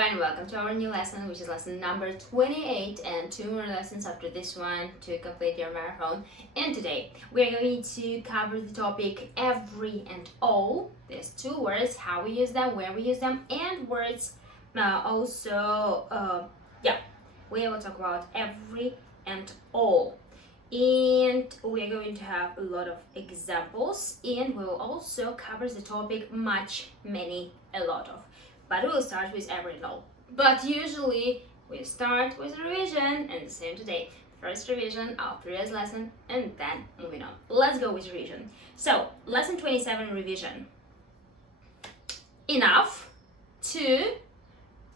and welcome to our new lesson, which is lesson number 28, and 2 more lessons after this one to complete your marathon. And today we are going to cover the topic every and all. There's 2 words, how we use them, where we use them, and words we will talk about every and all. And we are going to have a lot of examples, and we'll also cover the topic a lot of. But we'll start with every and all. But usually we start with revision, and the same today. First revision of previous lesson, and then moving on. Let's go with revision. So, lesson 27 revision. Enough to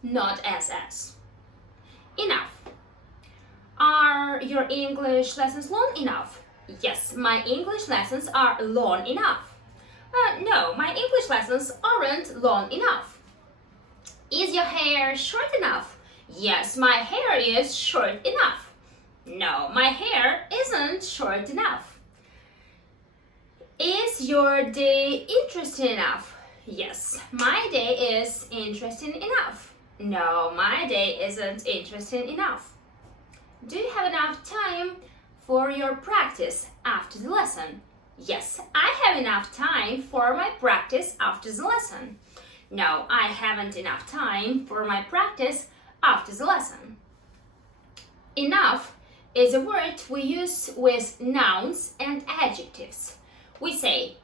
not as. Enough. Are your English lessons long enough? Yes, my English lessons are long enough. No, my English lessons aren't long enough. Is your hair short enough? Yes, my hair is short enough. No, my hair isn't short enough. Is your day interesting enough? Yes, my day is interesting enough. No, my day isn't interesting enough. Do you have enough time for your practice after the lesson? Yes, I have enough time for my practice after the lesson. No, I haven't enough time for my practice after the lesson. Enough is a word we use with nouns and adjectives. We say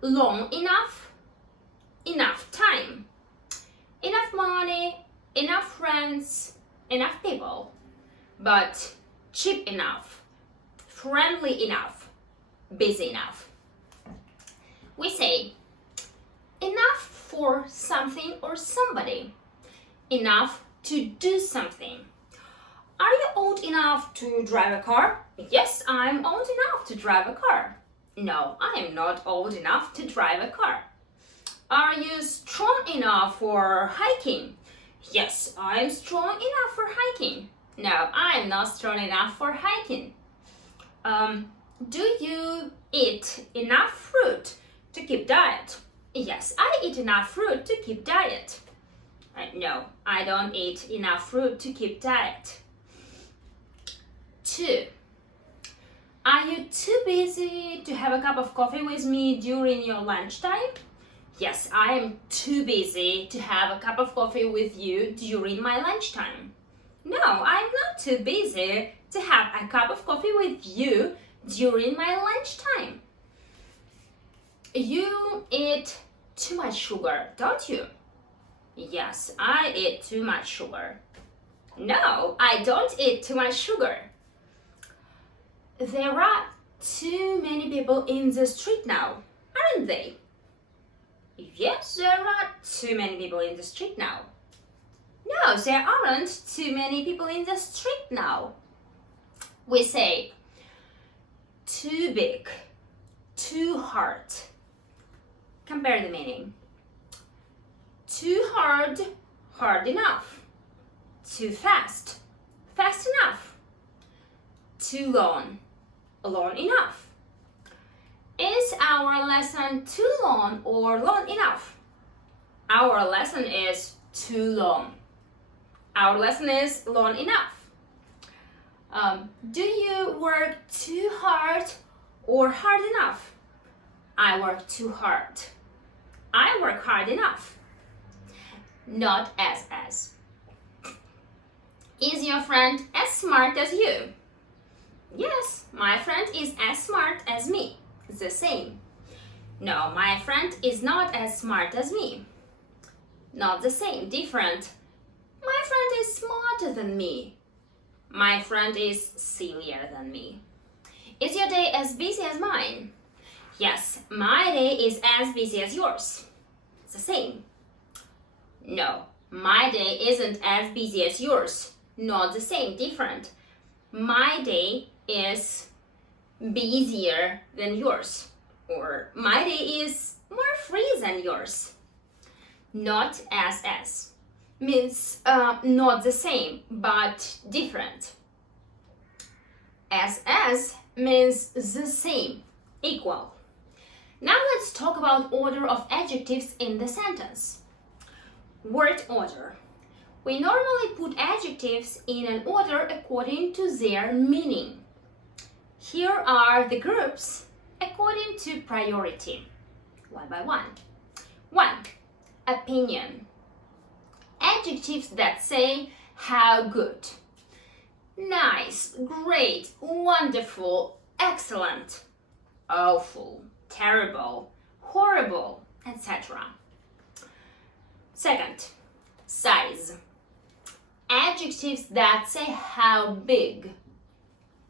long enough, enough time, enough money, enough friends, enough people. But cheap enough, friendly enough, busy enough. We say enough for something or somebody, enough to do something. Are you old enough to drive a car? Yes, I'm old enough to drive a car. No, I am not old enough to drive a car. Are you strong enough for hiking? Yes, I'm strong enough for hiking. No, I'm not strong enough for hiking. Do you eat enough fruit to keep diet? Yes, I eat enough fruit to keep diet. No, I don't eat enough fruit to keep diet. 2. Are you too busy to have a cup of coffee with me during your lunchtime? Yes, I am too busy to have a cup of coffee with you during my lunchtime. No, I'm not too busy to have a cup of coffee with you during my lunchtime. You eat too much sugar, don't you? Yes, I eat too much sugar. No, I don't eat too much sugar. There are too many people in the street now, aren't they? Yes, there are too many people in the street now. No, there aren't too many people in the street now. We say too big, too hard. Compare the meaning. Too hard, hard enough. Too fast, fast enough. Too long, long enough. Is our lesson too long or long enough? Our lesson is too long. Our lesson is long enough. Do you work too hard or hard enough? I work too hard. I work hard enough. Not as. Is your friend as smart as you? Yes, my friend is as smart as me. The same. No, my friend is not as smart as me. Not the same, different. My friend is smarter than me. My friend is sillier than me. Is your day as busy as mine? Yes, my day is as busy as yours. It's the same. No, my day isn't as busy as yours. Not the same, different. My day is busier than yours. Or my day is more free than yours. Not as. Means not the same, but different. As means the same, equal. Now let's talk about order of adjectives in the sentence. Word order. We normally put adjectives in an order according to their meaning. Here are the groups according to priority, one by one. 1. Opinion. Adjectives that say how good, nice, great, wonderful, excellent, awful, terrible, horrible, etc. 2. Size. Adjectives that say how big,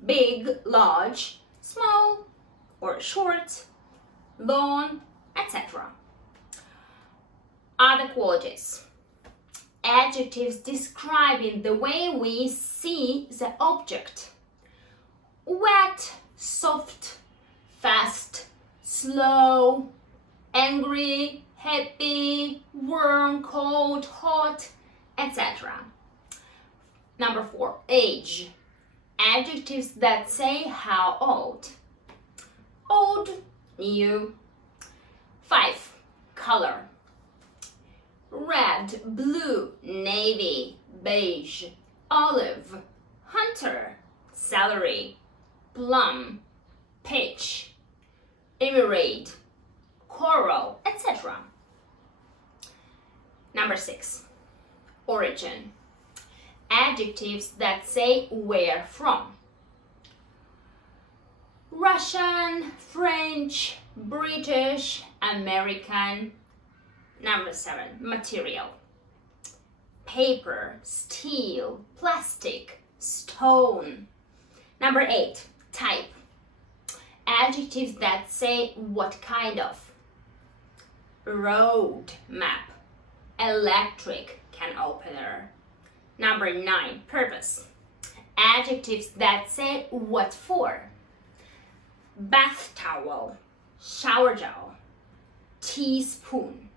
big, large, small, or short, long, etc. Other qualities. Adjectives describing the way we see the object. Wet, soft, fast, slow, angry, happy, warm, cold, hot, etc. Number 4, age. Adjectives that say how old. Old, new. 5, color. Red, blue, navy, beige, olive, hunter, celery, plum, peach, emerald, coral, etc. Number 6, origin. Adjectives that say where from. Russian, French, British, American. Number 7, material. Paper, steel, plastic, stone. Number 8, type. Adjectives that say what kind of. Road, map, electric, can opener. Number 9, purpose. Adjectives that say what for. Bath towel, shower gel, teaspoon.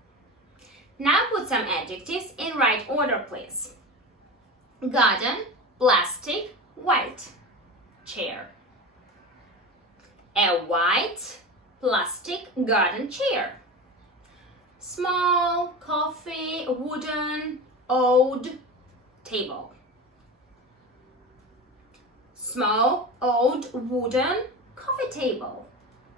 Now put some adjectives in right order, please. Garden, plastic, white, chair. A white, plastic garden chair. Small, coffee, wooden, old, table. Small, old, wooden, coffee table.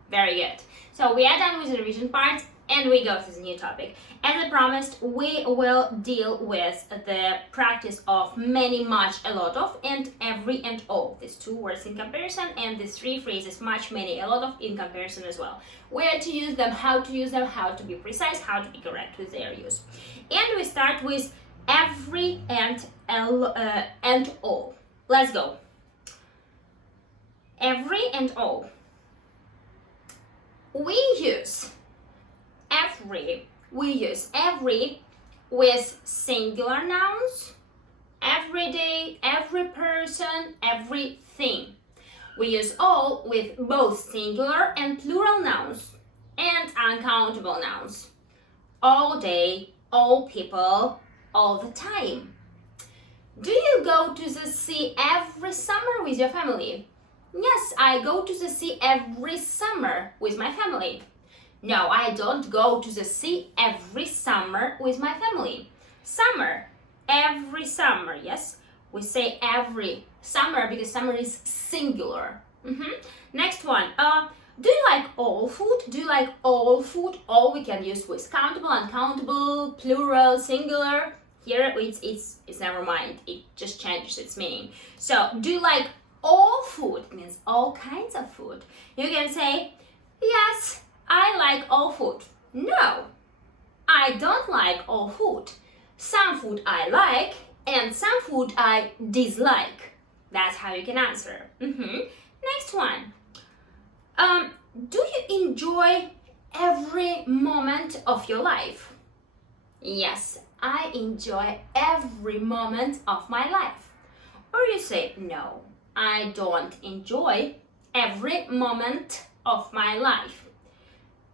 Very good. So we are done with the revision part and we go to the new topic. As I promised, we will deal with the practice of many, much, a lot of, and every and all. These 2 words in comparison and these 3 phrases, much, many, a lot of in comparison as well. Where to use them, how to use them, how to be precise, how to be correct with their use. And we start with every and all. Let's go. Every and all. We use every with singular nouns, every day, every person, everything. We use all with both singular and plural nouns and uncountable nouns. All day, all people, all the time. Do you go to the sea every summer with your family? Yes, I go to the sea every summer with my family. No, I don't go to the sea every summer with my family. Summer, every summer, yes? We say every summer because summer is singular. Next one. Do you like all food? Do you like all food? All we can use with countable, uncountable, plural, singular. Here it's never mind. It just changes its meaning. So, do you like all food? It means all kinds of food. You can say, yes, I like all food. No, I don't like all food. Some food I like and some food I dislike. That's how you can answer. Next one. Do you enjoy every moment of your life? Yes, I enjoy every moment of my life. Or you say, no, I don't enjoy every moment of my life.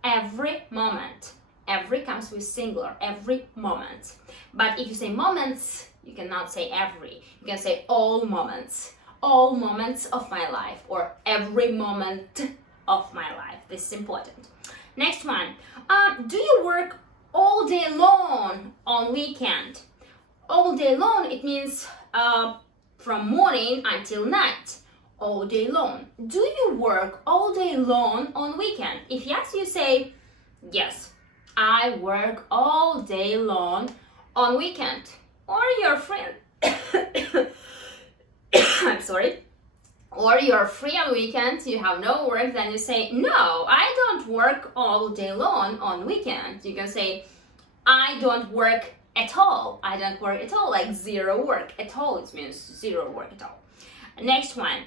Every moment. Every comes with singular, every moment. But if you say moments, you cannot say every. You can say all moments of my life, or every moment of my life. This is important. Next one. Do you work all day long on weekend? All day long, it means from morning until night. All day long. Do you work all day long on weekend? If yes, you say, yes, I work all day long on weekend. Or your friend, I'm sorry, or you're free on weekends, you have no work, then you say, no, I don't work all day long on weekends. You can say, I don't work at all. I don't work at all, like zero work at all. It means zero work at all. Next one.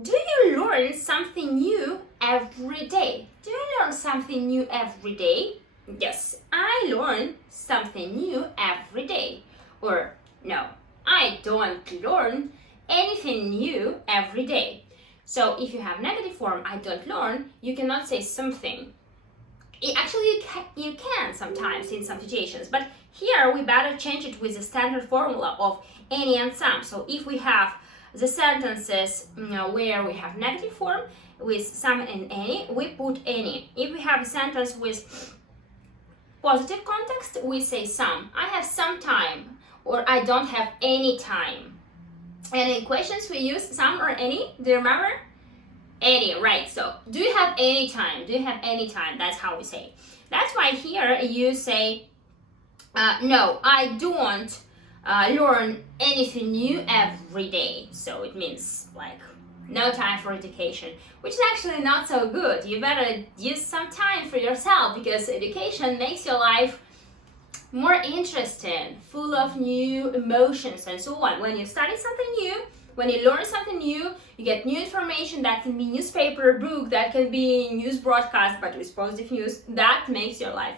Do you learn something new every day? Do you learn something new every day? Yes, I learn something new every day. Or no, I don't learn anything new every day. So if you have negative form, I don't learn, you cannot say something. Actually, you can sometimes in some situations, but here we better change it with the standard formula of any and some. So if we have the sentences where we have negative form with some and any, we put any. If we have a sentence with positive context, we say some. I have some time, or I don't have any time. And in questions we use some or any. Do you remember? Any, right? So, do you have any time? Do you have any time? That's how we say. That's why here you say, no, I don't learn anything new every day. So it means like no time for education, which is actually not so good. You better use some time for yourself, because education makes your life more interesting, full of new emotions and so on. When you study something new, when you learn something new, you get new information. That can be newspaper, book, that can be news broadcast, but with positive news. That makes your life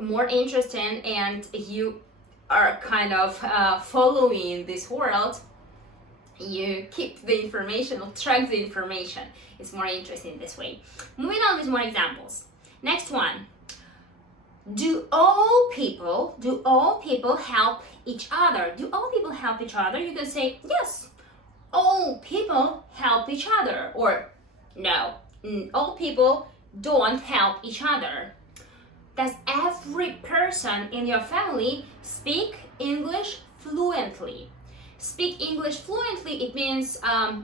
more interesting, and you are kind of following this world. You keep the information, or track the information. It's more interesting this way. Moving on with more examples. Next one. Do all people help each other? Do all people help each other? You can say, yes, all people help each other. Or, no, all people don't help each other. Does every person in your family speak English fluently? Speak English fluently, it means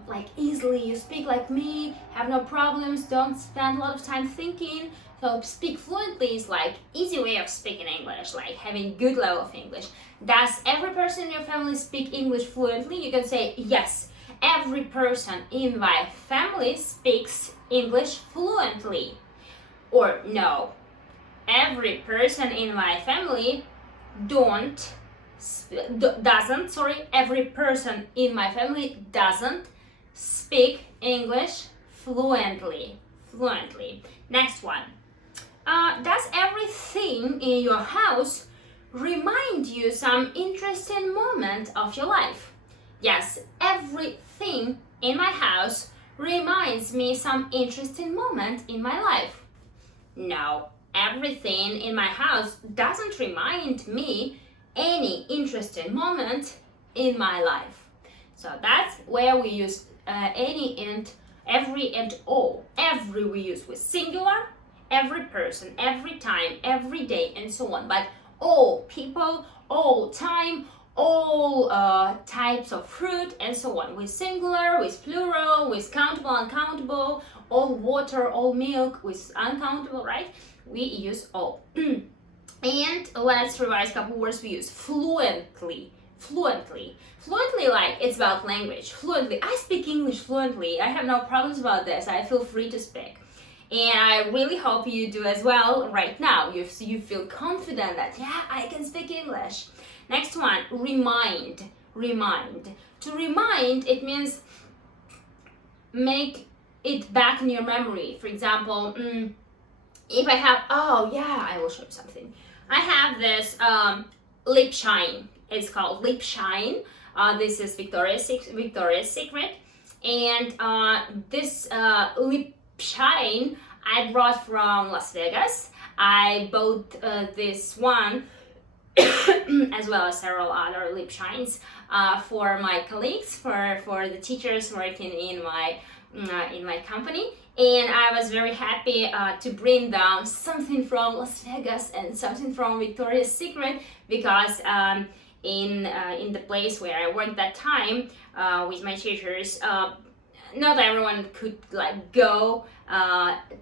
like easily. You speak like me, have no problems, don't spend a lot of time thinking. So speak fluently is like easy way of speaking English, like having good level of English. Does every person in your family speak English fluently? You can say, yes, every person in my family speaks English fluently. Or no, every person in my family every person in my family doesn't speak English fluently. Next one. Does everything in your house remind you some interesting moment of your life? Yes, everything in my house reminds me some interesting moment in my life. No, everything in my house doesn't remind me any interesting moment in my life. So that's where we use any and every and all. Every we use with singular, every person, every time, every day, and so on. But all people, all time, all types of fruit, and so on, with singular, with plural, with countable, uncountable, all water, all milk, with uncountable, right? We use all. And let's revise a couple words we use. Fluently, like it's about language. Fluently, I speak English fluently. I have no problems about this. I feel free to speak. And I really hope you do as well right now. You feel confident that, yeah, I can speak English. Next one, remind. To remind, it means make it back in your memory. For example, if I have, I will show you something. I have this lip shine. It's called lip shine. This is Victoria's Secret. And this lip shine I brought from Las Vegas. I bought this one as well as several other lip shines for my colleagues, for the teachers working in my in my company, and I was very happy to bring them something from Las Vegas and something from Victoria's Secret, because in the place where I worked that time with my teachers, not everyone could like go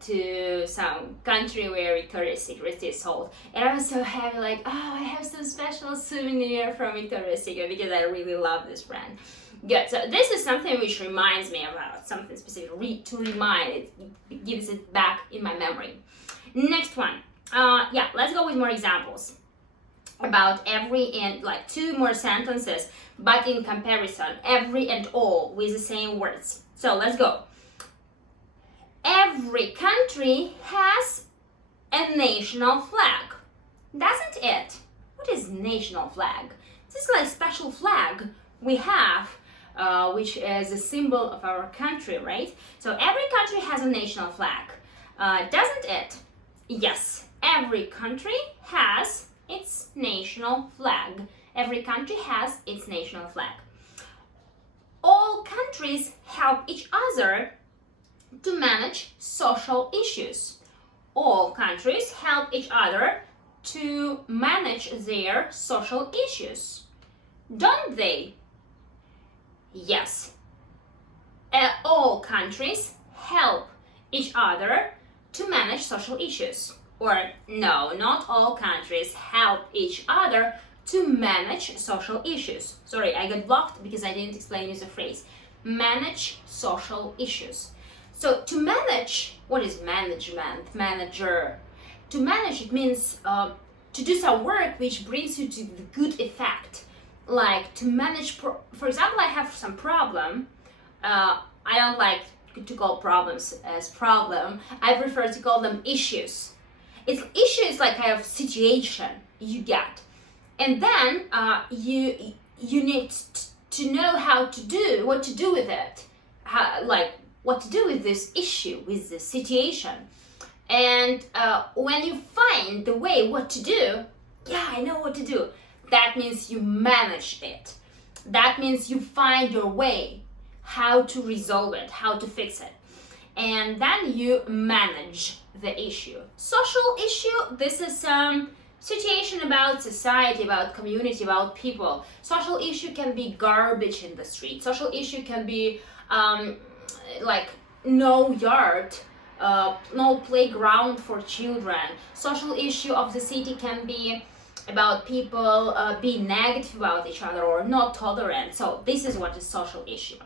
to some country where Victoria's Secret is sold, and I was so happy, like, oh, I have some special souvenir from Victoria's Secret because I really love this brand. Good. So this is something which reminds me about something specific. To remind, it gives it back in my memory. Next one. Yeah, let's go with more examples about every and like 2 more sentences, but in comparison, every and all with the same words. So let's go. Every country has a national flag, doesn't it? What is national flag? This is like special flag we have, which is a symbol of our country, right? So every country has a national flag, doesn't it? Yes, every country has its national flag. Every country has its national flag. All countries help each other to manage social issues. All countries help each other to manage their social issues, don't they? Yes. All countries help each other to manage social issues. Or no, not all countries help each other to manage social issues. Sorry, I got blocked because I didn't explain you the phrase. Manage social issues. So to manage, what is management? Manager. To manage, it means to do some work which brings you to the good effect. Like to manage, for example, I have some problem. I don't like to call problems as problem. I prefer to call them issues. Issue is like kind of situation you get, and then you need to know what to do with it, what to do with this issue, with this situation. And when you find the way what to do, yeah, I know what to do. That means you manage it. That means you find your way how to resolve it, how to fix it. And then you manage the issue. Social issue, this is some situation about society, about community, about people. Social issue can be garbage in the street. Social issue can be like no yard, no playground for children. Social issue of the city can be about people being negative about each other or not tolerant. So this is what is social issue.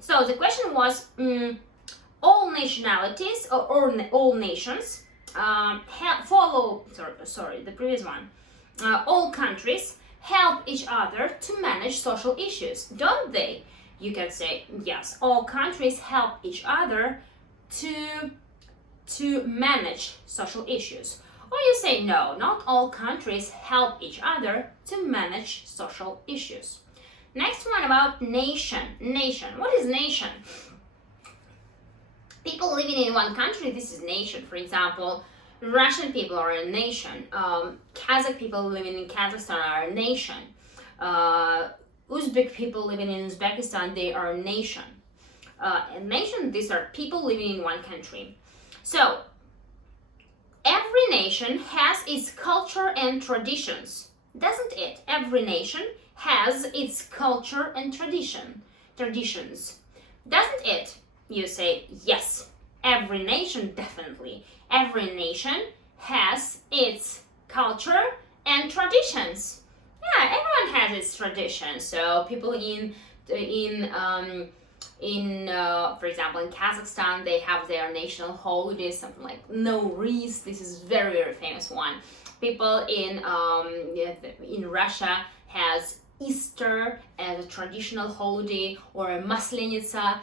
So the question was, all nationalities or all nations follow. Sorry, the previous one. All countries help each other to manage social issues, don't they? You can say yes. All countries help each other to manage social issues. Or you say no, not all countries help each other to manage social issues. Next one about nation. Nation. What is nation? People living in one country, this is nation. For example, Russian people are a nation. Kazakh people living in Kazakhstan are a nation. Uzbek people living in Uzbekistan, they are a nation. A nation, these are people living in one country. So, every nation has its culture and traditions, doesn't it? Every nation has its culture and traditions, doesn't it? You say yes. Every nation, definitely. Every nation has its culture and traditions. Yeah, everyone has its traditions. So people for example, in Kazakhstan, they have their national holidays, something like Nowruz. This is very famous one. People in Russia has Easter as a traditional holiday, or Maslenitsa.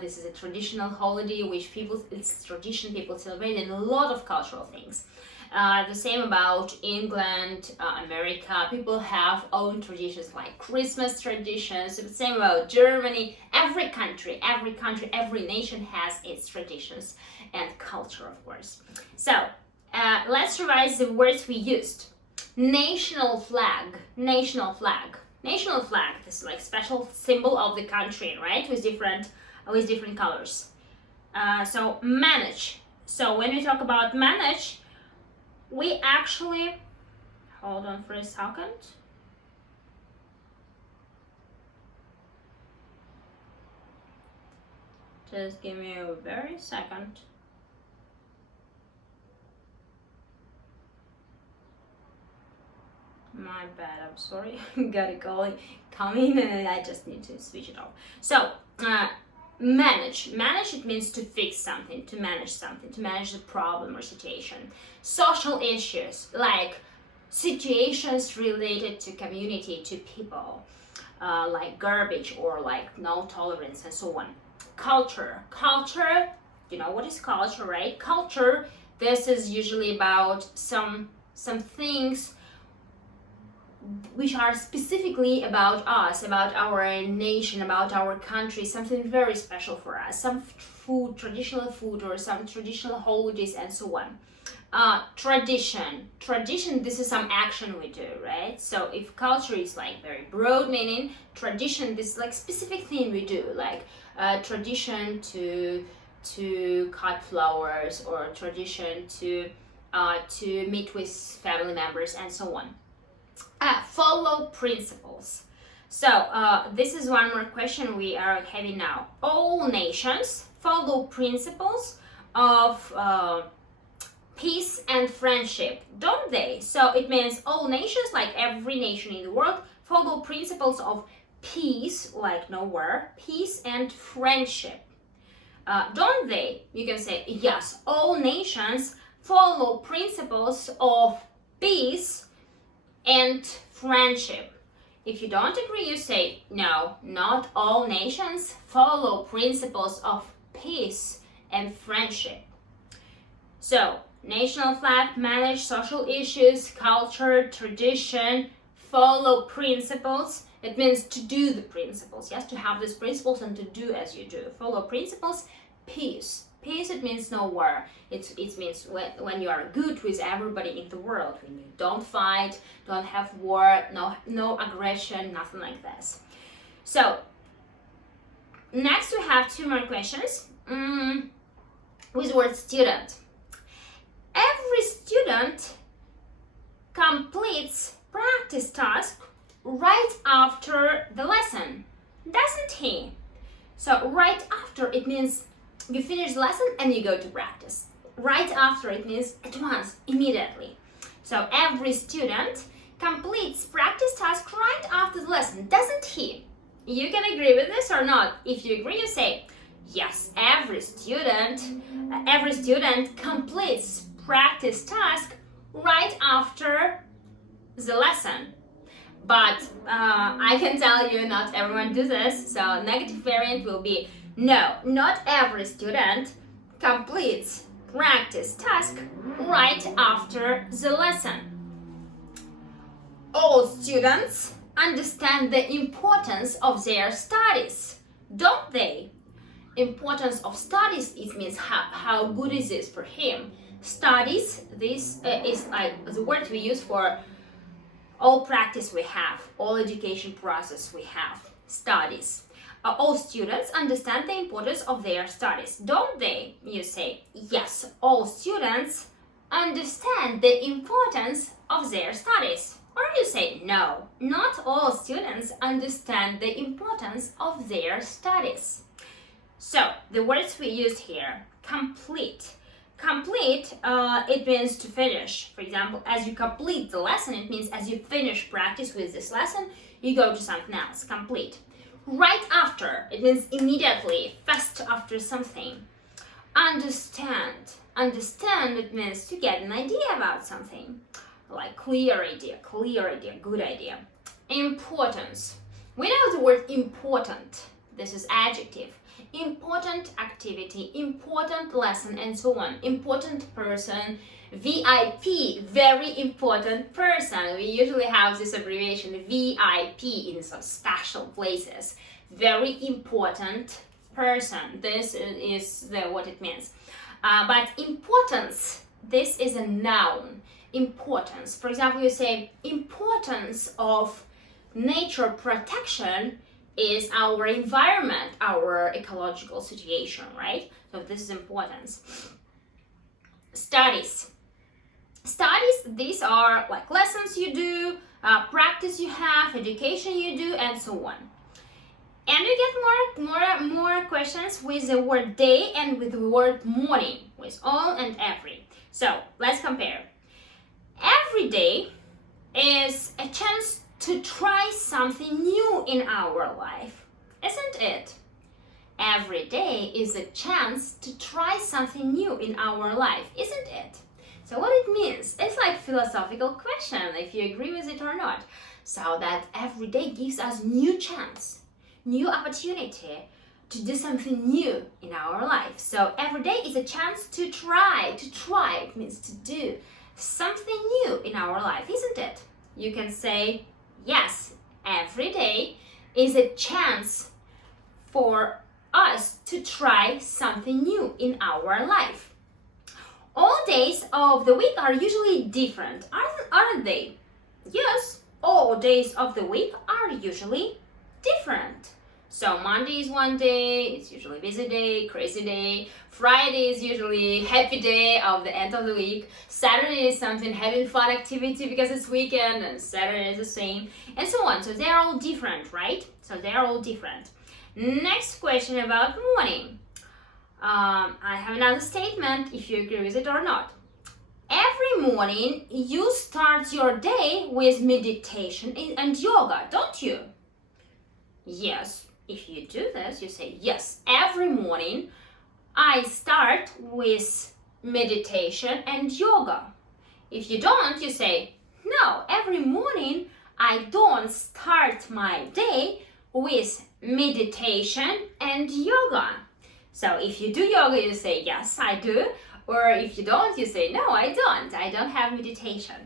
This is a traditional holiday which it's tradition people celebrate, and a lot of cultural things. The same about England, America. People have own traditions like Christmas traditions. The same about Germany. Every country, every nation has its traditions and culture, of course. So let's revise the words we used. National flag. National flag. National flag. This is like special symbol of the country, right? With different colors. So manage. So when we talk about manage, we actually, hold on for a second. Just give me a very second. My bad, I'm sorry. Got it coming and I just need to switch it off. So, manage. Manage, it means to fix something, to manage the problem or situation. Social issues, like situations related to community, to people, like garbage or like no tolerance and so on. Culture. Culture, you know what is culture, right? Culture, this is usually about some things which are specifically about us, about our nation, about our country, something very special for us, some food, traditional food, or some traditional holidays and so on. Tradition, this is some action we do, right? So if culture is like very broad meaning, tradition, this is like specific thing we do, like tradition to cut flowers, or tradition to meet with family members and so on. Follow principles. So this is one more question we are having now. All nations follow principles of peace and friendship, don't they? So it means all nations, like every nation in the world, follow principles of peace, like no war, peace and friendship. Don't they? You can say yes, all nations follow principles of peace and friendship. If you don't agree, you say no, not all nations follow principles of peace and friendship. So, national flag, manage social issues, culture, tradition, follow principles. It means to do the principles, yes, to have these principles and to do as you do. Follow principles, peace. Peace, it means no war. It means when you are good with everybody in the world, when you don't fight, don't have war, no aggression, nothing like this. So, next we have two more questions with the word student. Every student completes practice task right after the lesson, doesn't he? So, right after, it means you finish the lesson and you go to practice. Right after, it means at once, immediately. So every student completes practice task right after the lesson, doesn't he? You can agree with this or not. If you agree, you say, yes, every student completes practice task right after the lesson. But I can tell you not everyone does this, so negative variant will be no, not every student completes practice task right after the lesson. All students understand the importance of their studies, don't they? Importance of studies, it means how good is this for him. Studies, this is like the word we use for all practice we have, all education process we have, studies. All students understand the importance of their studies, don't they? You say, yes, all students understand the importance of their studies. Or you say, no, not all students understand the importance of their studies. So, the words we used here, complete. Complete, it means to finish. For example, as you complete the lesson, it means as you finish practice with this lesson, you go to something else, complete. Right after, it means immediately, fast after something. Understand. Understand, it means to get an idea about something. Like clear idea, good idea. Importance. We know the word important. This is adjective. Important activity, important lesson, and so on. Important person, VIP, very important person. We usually have this abbreviation VIP in some special places. Very important person. This is what it means. But importance, this is a noun. Importance. For example, you say importance of nature protection is our environment, our ecological situation, right? So this is important. Studies. Studies, these are like lessons you do, practice you have, education you do, and so on. And you get more questions with the word day and with the word morning, with all and every. So let's compare. Every day is a chance to try something new in our life, isn't it? Every day is a chance to try something new in our life, isn't it? So what it means, it's like philosophical question, if you agree with it or not. So that every day gives us new chance, new opportunity to do something new in our life. So every day is a chance to try. It means to do something new in our life, isn't it? You can say, yes, every day is a chance for us to try something new in our life. All days of the week are usually different, aren't they? Yes, all days of the week are usually different. So Monday is one day, it's usually busy day, crazy day. Friday is usually happy day of the end of the week. Saturday is something having fun activity because it's weekend, and Saturday is the same, and so on. So they're all different, right? So they're all different. Next question about morning. I have another statement, if you agree with it or not. Every morning you start your day with meditation and yoga, don't you? Yes. If you do this, you say, yes, every morning I start with meditation and yoga. If you don't, you say, no, every morning I don't start my day with meditation and yoga. So if you do yoga, you say, yes, I do. Or if you don't, you say, no, I don't have meditation.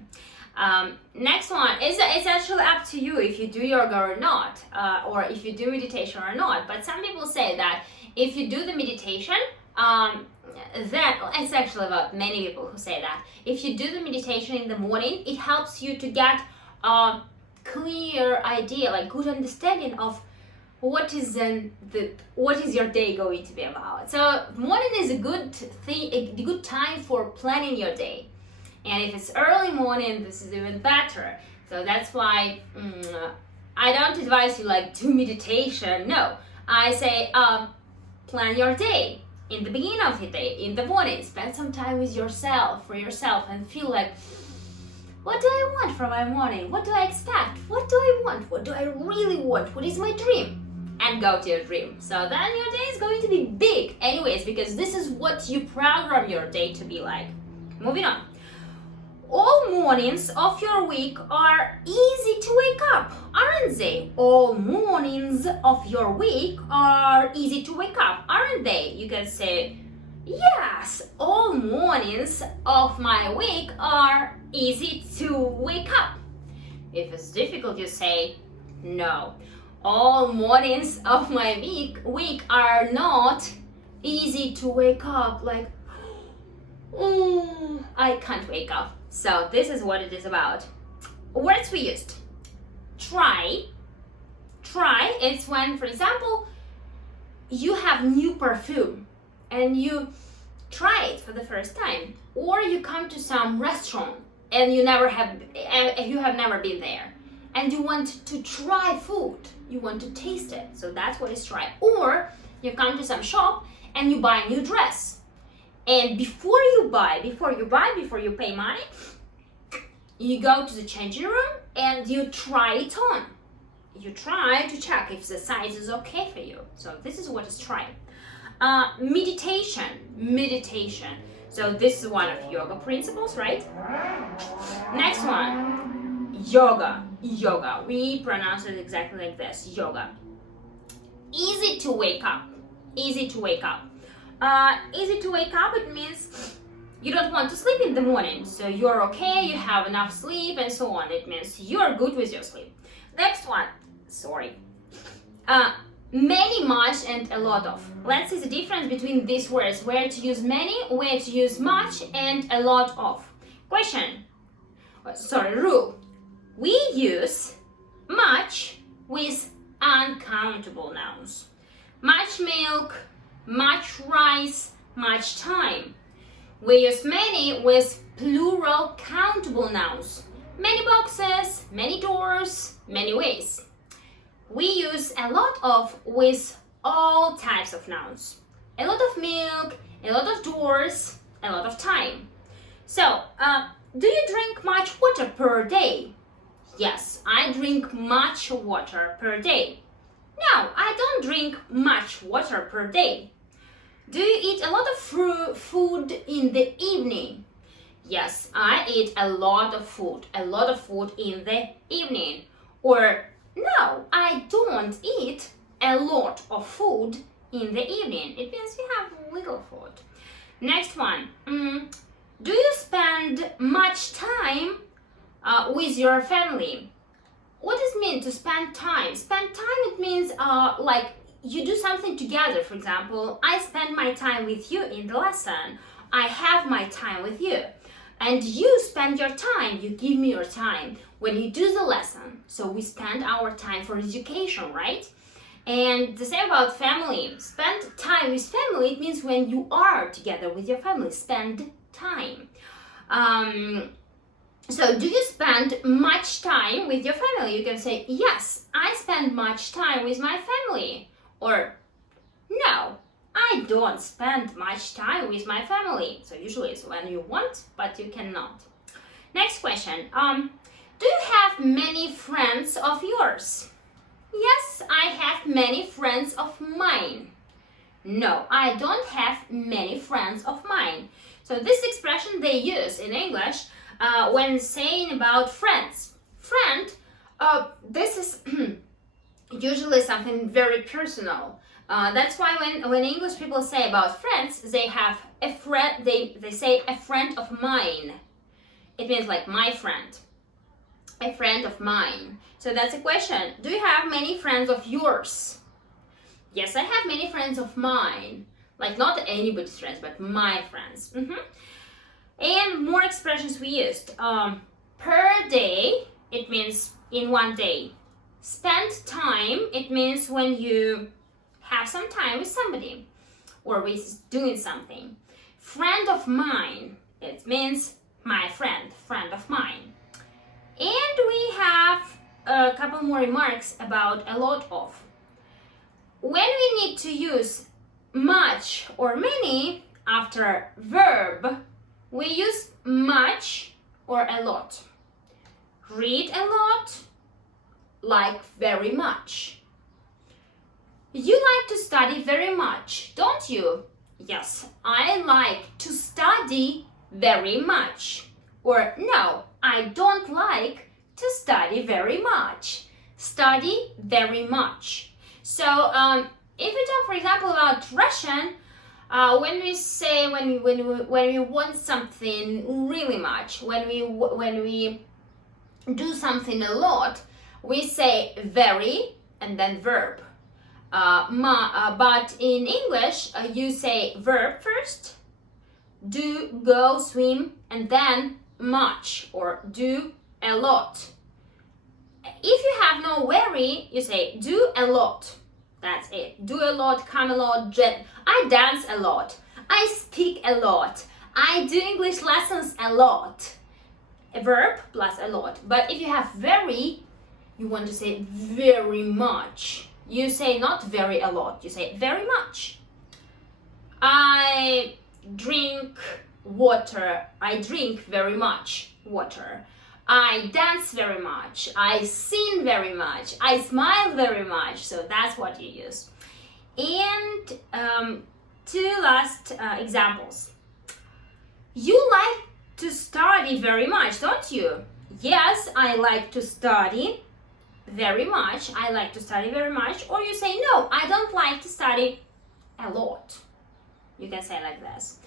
Next one is it's actually up to you if you do yoga or not, or if you do meditation or not. But some people say that if you do the meditation, that it's actually about many people who say that if you do the meditation in the morning, it helps you to get a clear idea, like good understanding of what is your day going to be about. So morning is a good thing, a good time for planning your day. And if it's early morning, this is even better. So that's why I don't advise you like do meditation. No, I say plan your day in the beginning of the day, in the morning. Spend some time with yourself, for yourself, and feel like, what do I want for my morning? What do I expect? What do I want? What do I really want? What is my dream? And go to your dream. So then your day is going to be big anyways, because this is what you program your day to be like. Moving on. All mornings of your week are easy to wake up, aren't they? All mornings of your week are easy to wake up, aren't they? You can say, yes, all mornings of my week are easy to wake up. If it's difficult, you say, no, all mornings of my week are not easy to wake up. Like, I can't wake up. So this is what it is about. Words we used. Try. Try, it's when, for example, you have new perfume and you try it for the first time. Or you come to some restaurant and you have never been there. And you want to try food. You want to taste it. So that's what is try. Or you come to some shop and you buy a new dress. And before you pay money, you go to the changing room and you try it on. You try to check if the size is okay for you. So this is what is try. Meditation. So this is one of yoga principles, right? Next one, yoga. We pronounce it exactly like this, yoga. Easy to wake up. Easy to wake up, it means you don't want to sleep in the morning, so you're okay, you have enough sleep, and so on. It means you're good with your sleep. Next one, many, much, and a lot of. Let's see the difference between these words, where to use many, where to use much, and a lot of. Rule. We use much with uncountable nouns. Much milk, much rice, much time. We use many with plural countable nouns. Many boxes, many doors, many ways. We use a lot of with all types of nouns. A lot of milk, a lot of doors, a lot of time. So, do you drink much water per day? Yes, I drink much water per day. No, I don't drink much water per day. Do you eat a lot of food in the evening? Yes, I eat a lot of food in the evening. Or, no, I don't eat a lot of food in the evening. It means you have little food. Next one. Do you spend much time with your family? What does it mean to spend time? Spend time, it means like you do something together. For example, I spend my time with you in the lesson. I have my time with you. And you spend your time, you give me your time when you do the lesson. So we spend our time for education, right? And the same about family. Spend time with family, it means when you are together with your family, spend time. So do you spend much time with your family? You can say, yes, I spend much time with my family. Or, no, I don't spend much time with my family. So usually it's when you want, but you cannot. Next question. Do you have many friends of yours? Yes, I have many friends of mine. No, I don't have many friends of mine. So this expression they use in English when saying about friends. Friend, this is usually something very personal. That's why when English people say about friends, they have a friend. They say a friend of mine. It means like my friend, a friend of mine. So that's a question. Do you have many friends of yours? Yes, I have many friends of mine. Like not anybody's friends, but my friends. And more expressions we used. Per day, it means in one day. Spend time, it means when you have some time with somebody or with doing something. Friend of mine, it means my friend, friend of mine. And we have a couple more remarks about a lot of. When we need to use much or many after verb, we use much or a lot. Read a lot, like very much. You like to study very much, don't you? Yes, I like to study very much. Or no, I don't like to study very much. Study very much. So if we talk, for example, about Russian, when we say when we want something really much, when we do something a lot, we say very and then verb. But in English, you say verb first, do, go, swim, and then much or do a lot. If you have no very, you say do a lot. That's it. Do a lot, come a lot, I dance a lot. I speak a lot. I do English lessons a lot. A verb plus a lot. But if you have very, you want to say very much. You say not very a lot, you say very much. I drink water. I drink very much water. I dance very much. I sing very much. I smile very much. So that's what you use. And two last examples. You like to study very much, don't you? Yes, I like to study very much. I like to study very much. Or you say, no, I don't like to study a lot. You can say like this.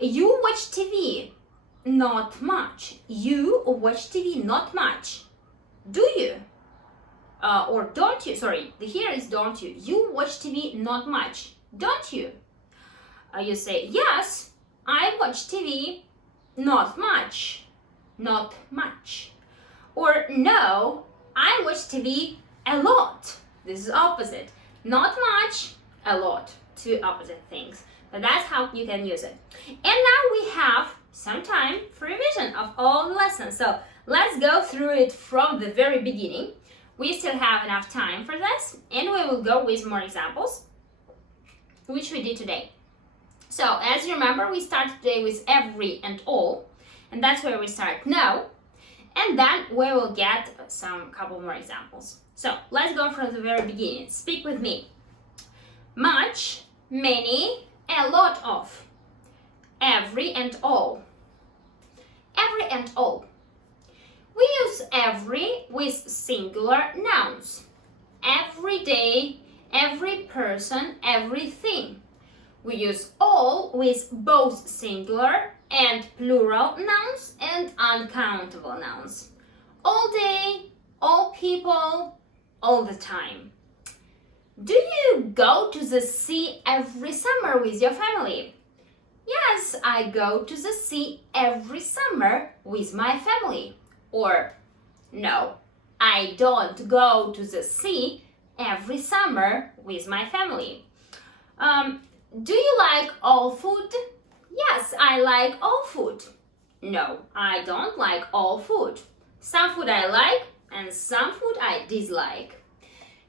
You watch TV. Not much. You watch TV not much. Do you? Or don't you? Sorry, here is don't you. You watch TV not much. Don't you? You say, yes, I watch TV not much. Not much. Or no, I watch TV a lot. This is opposite. Not much, a lot. Two opposite things. But that's how you can use it. And now we have some time for revision of all the lessons. So let's go through it from the very beginning. We still have enough time for this, and we will go with more examples, which we did today. So as you remember, we started today with every and all, and that's where we start now. And then we will get some couple more examples. So let's go from the very beginning. Speak with me. Much, many, a lot of. Every and all. Every and all. We use every with singular nouns. Every day, every person, everything. We use all with both singular and plural nouns and uncountable nouns. All day, all people, all the time. Do you go to the sea every summer with your family? Yes, I go to the sea every summer with my family. Or, no, I don't go to the sea every summer with my family. Do you like all food? Yes, I like all food. No, I don't like all food. Some food I like and some food I dislike.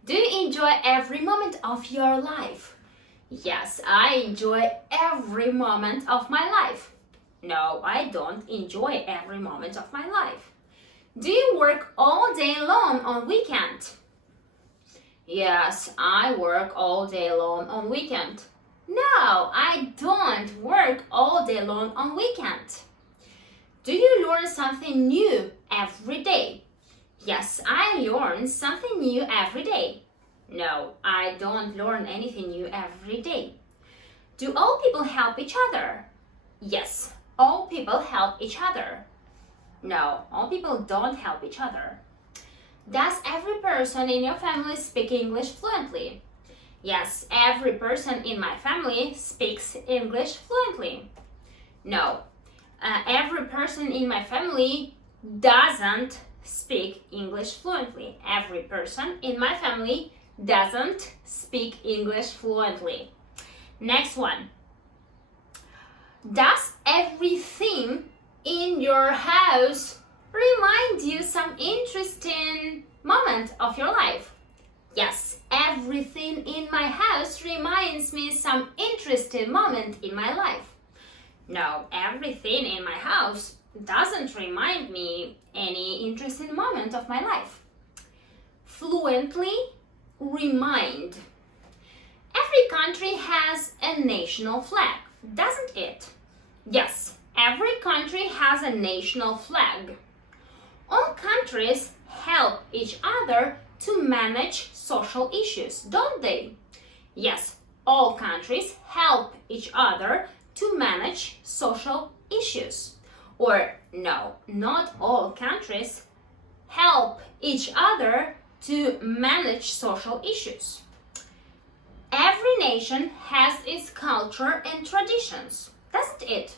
Do you enjoy every moment of your life? Yes, I enjoy every moment of my life. No, I don't enjoy every moment of my life. Do you work all day long on weekend? Yes, I work all day long on weekend. No, I don't work all day long on weekend. Do you learn something new every day? Yes, I learn something new every day. No, I don't learn anything new every day. Do all people help each other? Yes, all people help each other. No, all people don't help each other. Does every person in your family speak English fluently? Yes, every person in my family speaks English fluently. No, every person in my family doesn't speak English fluently. Every person in my family doesn't speak English fluently. Next one. Does everything in your house remind you some interesting moment of your life? Yes, everything in my house reminds me some interesting moment in my life. No, everything in my house doesn't remind me any interesting moment of my life. Fluently, remind. Every country has a national flag, doesn't it? Yes, every country has a national flag. All countries help each other to manage social issues, don't they? Yes, all countries help each other to manage social issues. Or no, not all countries help each other to manage social issues. Every nation has its culture and traditions, doesn't it?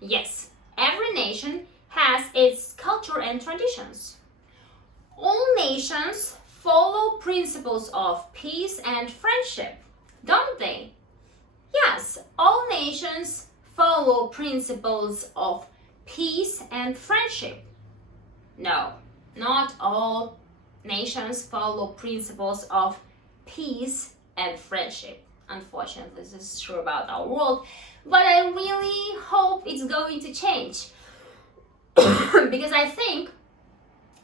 Yes, every nation has its culture and traditions. All nations follow principles of peace and friendship, don't they? Yes, all nations follow principles of peace and friendship. No, not all nations follow principles of peace and friendship. Unfortunately, this is true about our world, but I really hope it's going to change. Because I think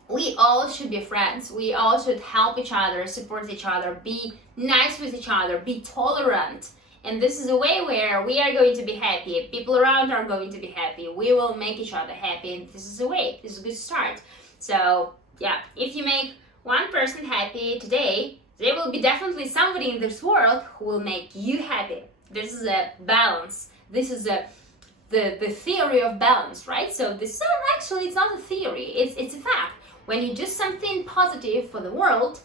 we all should be friends. We all should help each other, support each other, be nice with each other, be tolerant. And this is a way where we are going to be happy. People around are going to be happy. We will make each other happy. And this is a way. This is a good start. So, yeah, if you make one person happy today, there will be definitely somebody in this world who will make you happy. This is a balance. This is the theory of balance, right? So this actually, it's not a theory. It's a fact. When you do something positive for the world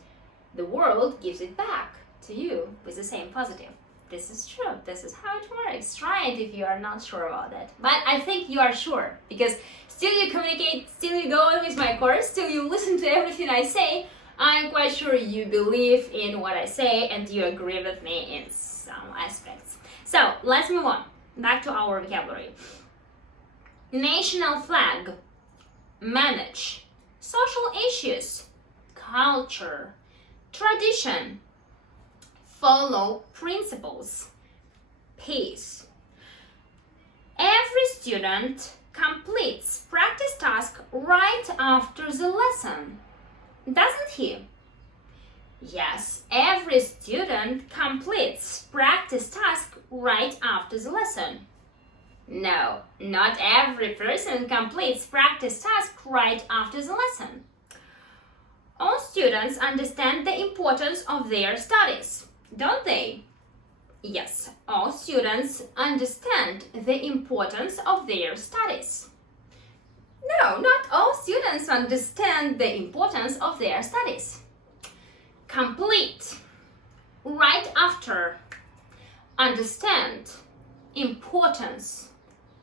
gives it back to you with the same positive. This is true. This is how it works. Try it if you are not sure about that. But I think you are sure, because still you communicate, still you go on with my course, still you listen to everything I say. I'm quite sure you believe in what I say and you agree with me in some aspects. So let's move on. Back to our vocabulary. National flag. Manage. Social issues. Culture. Tradition. Follow principles. Peace. Every student completes practice task right after the lesson, doesn't he? Yes, every student completes practice task right after the lesson. No, not every person completes practice task right after the lesson. All students understand the importance of their studies, don't they? Yes, all students understand the importance of their studies. No, not all students understand the importance of their studies. Complete. Right after. Understand. Importance.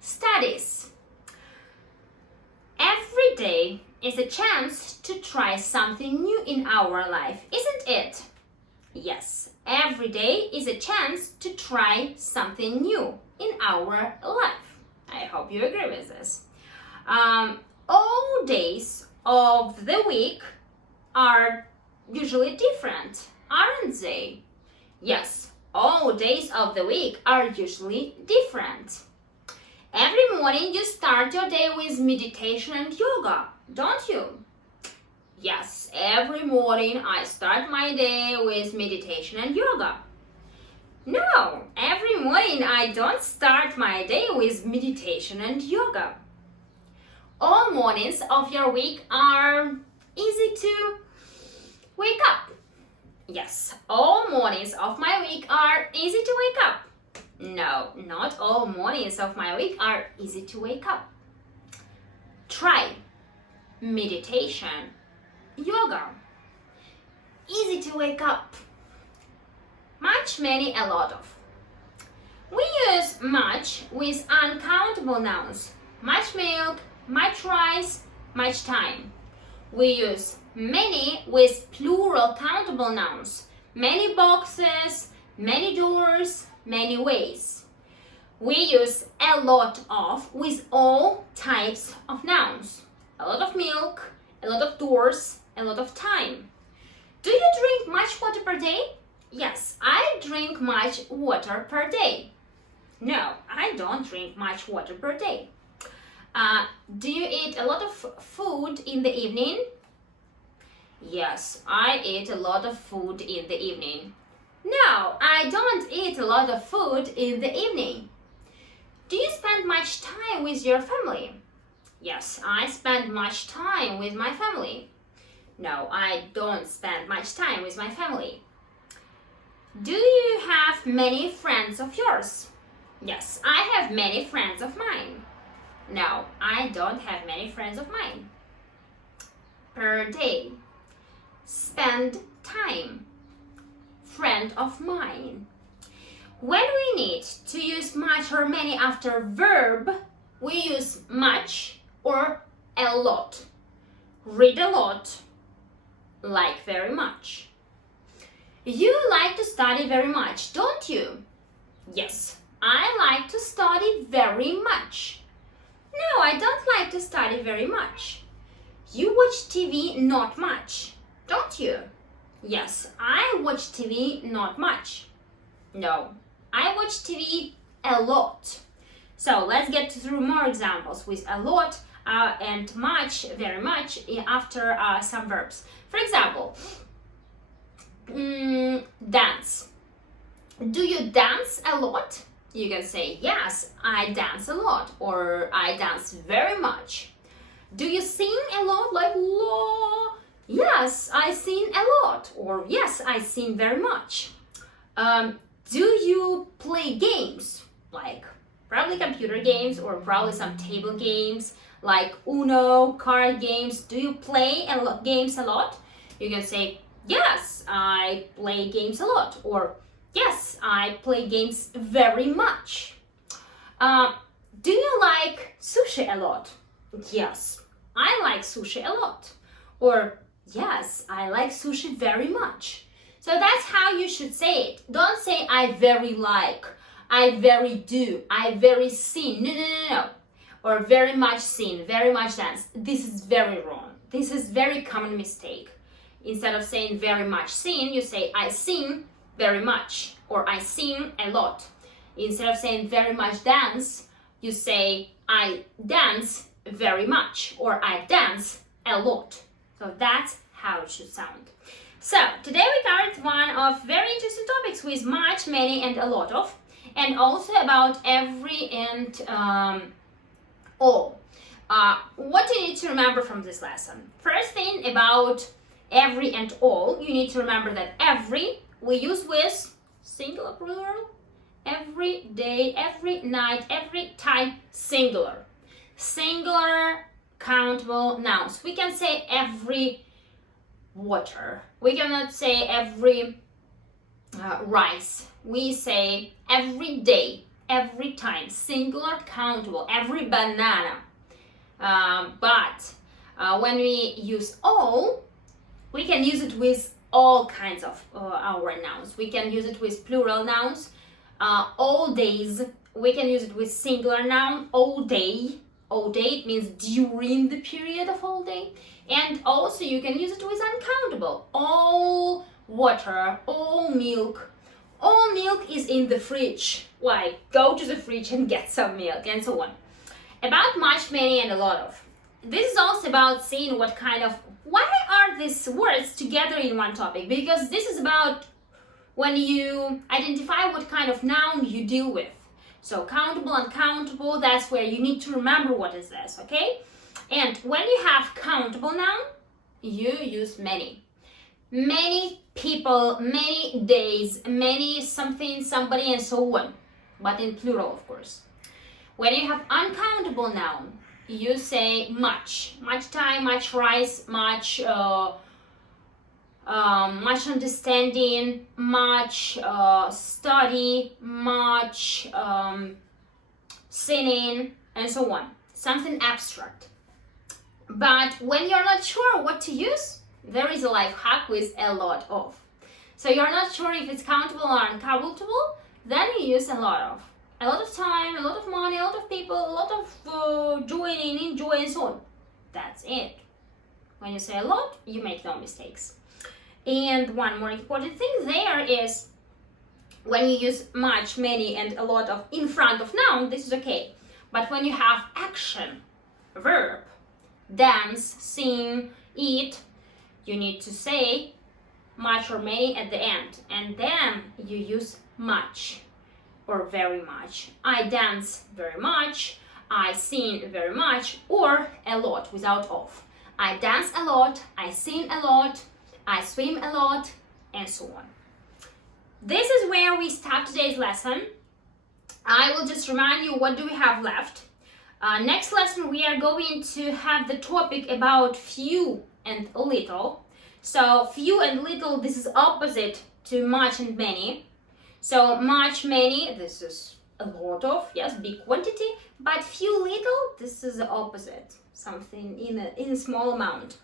Studies. Every day is a chance to try something new in our life, isn't it? Yes, every day is a chance to try something new in our life. I hope you agree with this. All days of the week are usually different, aren't they? Yes, all days of the week are usually different. Every morning you start your day with meditation and yoga, don't you? Yes, every morning I start my day with meditation and yoga. No, every morning I don't start my day with meditation and yoga. All mornings of your week are easy to wake up. Yes, all mornings of my week are easy to wake up. No, not all mornings of my week are easy to wake up. Try meditation, yoga. Easy to wake up. Much, many, a lot of. We use much with uncountable nouns. Much milk, much rice, much time. We use many with plural countable nouns. Many boxes, many doors, many ways. We use a lot of with all types of nouns. A lot of milk, a lot of doors, a lot of time. Do you drink much water per day? Yes, I drink much water per day. No, I don't drink much water per day. Do you eat a lot of food in the evening? Yes, I eat a lot of food in the evening. No, I don't eat a lot of food in the evening. Do you spend much time with your family? Yes, I spend much time with my family. No, I don't spend much time with my family. Do you have many friends of yours? Yes, I have many friends of mine. No, I don't have many friends of mine. Per day. Spend time. Friend of mine. When we need to use much or many after verb, we use much or a lot. Read a lot. Like very much. You like to study very much, don't you? Yes, I like to study very much. No, I don't like to study very much. You watch TV not much, don't you? Yes, I watch TV not much. No, I watch TV a lot. So let's get through more examples with a lot and much, very much after some verbs. For example, dance. Do you dance a lot? You can say, yes, I dance a lot, or I dance very much. Do you sing a lot, like la? Yes, I sing a lot, or yes, I sing very much. Do you play games, like probably computer games or probably some table games, like Uno, card games? Do you play games a lot? You can say, yes, I play games a lot, or yes, I play games very much. Do you like sushi a lot? Yes, I like sushi a lot. Or Yes, I like sushi very much. So that's how you should say it. Don't say I very like, I very do, I very seen. No, no, no, no. Or very much seen, very much dance. This is very wrong. This is very common mistake. Instead of saying very much seen, you say I sing very much or I sing a lot. Instead of saying very much dance, you say I dance very much or I dance a lot. So that's how it should sound. So today we covered one of very interesting topics with much, many, and a lot of, and also about every and all. What do you need to remember from this lesson? First thing about every and all, you need to remember that every we use with singular plural, every day, every night, every time, singular. Singular countable nouns. We can say every water. We cannot say every rice. We say every day, every time, singular countable, every banana. But when we use all, we can use it with all kinds of our nouns. We can use it with plural nouns. All days, we can use it with singular noun, all day. All day, it means during the period of all day. And also you can use it with uncountable. All water, all milk. All milk is in the fridge. Like, go to the fridge and get some milk, and so on. About much, many, and a lot of. This is also about seeing what kind of, why are these words together in one topic? Because this is about when you identify what kind of noun you deal with. So countable, uncountable, that's where you need to remember what is this, okay? And when you have countable noun, you use many. Many people, many days, many something, somebody, and so on. But in plural, of course. When you have uncountable noun, you say much. Much time, much rice, much understanding, much study, much singing, and so on. Something abstract. But when you're not sure what to use, there is a life hack with a lot of. So you're not sure if it's countable or uncountable, then you use a lot of. A lot of time, a lot of money, a lot of people, a lot of joining, enjoy, and so on. That's it. When you say a lot, you make no mistakes. And one more important thing there is when you use much, many, and a lot of in front of noun, this is okay. But when you have action, verb, dance, sing, eat, you need to say much or many at the end. And then you use much or very much. I dance very much, I sing very much, or a lot without of. I dance a lot, I sing a lot, I swim a lot, and so on. This is where we stop today's lesson. I will just remind you what do we have left. Next lesson we are going to have the topic about few and little. So few and little, this is opposite to much and many. So much, many, this is a lot of, yes, big quantity, but few, little, this is the opposite, something in a small amount.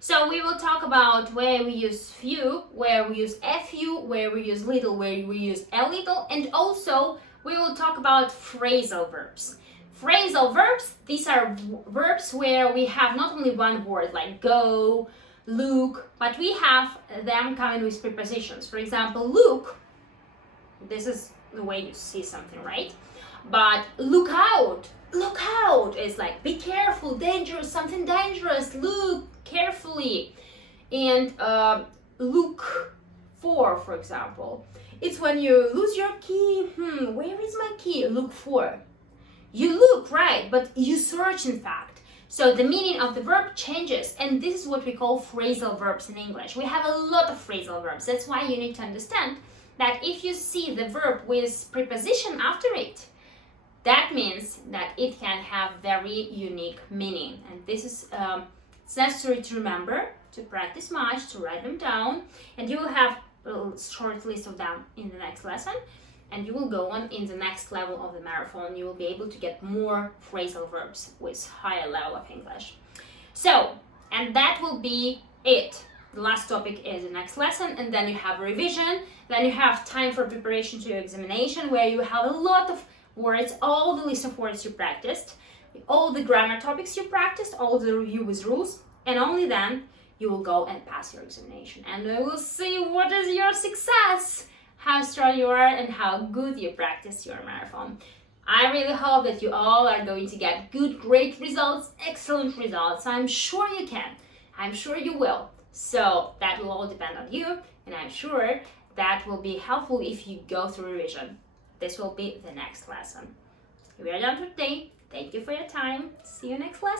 So we will talk about where we use few, where we use a few, where we use little, where we use a little, and also we will talk about phrasal verbs. Phrasal verbs, these are verbs where we have not only one word like go, look, but we have them coming with prepositions. For example, look, this is the way you see something, right? But look out is like be careful, dangerous, something dangerous, look carefully. And look for example, it's when you lose your key, where is my key? Look for. You look, right, but you search in fact. So the meaning of the verb changes, and this is what we call phrasal verbs in English. We have a lot of phrasal verbs. That's why you need to understand that if you see the verb with preposition after it, that means that it can have very unique meaning. And this is it's necessary to remember, to practice much, to write them down, and you will have a short list of them in the next lesson, and you will go on in the next level of the marathon. You will be able to get more phrasal verbs with higher level of English. So, and that will be it. The last topic is the next lesson, and then you have a revision. Then you have time for preparation to your examination, where you have a lot of words, all the list of words you practiced, all the grammar topics you practiced, all the review with rules, and only then you will go and pass your examination. And we will see what is your success, how strong you are, and how good you practice your marathon. I really hope that you all are going to get good, great results, excellent results. I'm sure you can. I'm sure you will. So that will all depend on you, and I'm sure that will be helpful if you go through revision. This will be the next lesson. We are done for today. Thank you for your time. See you next lesson.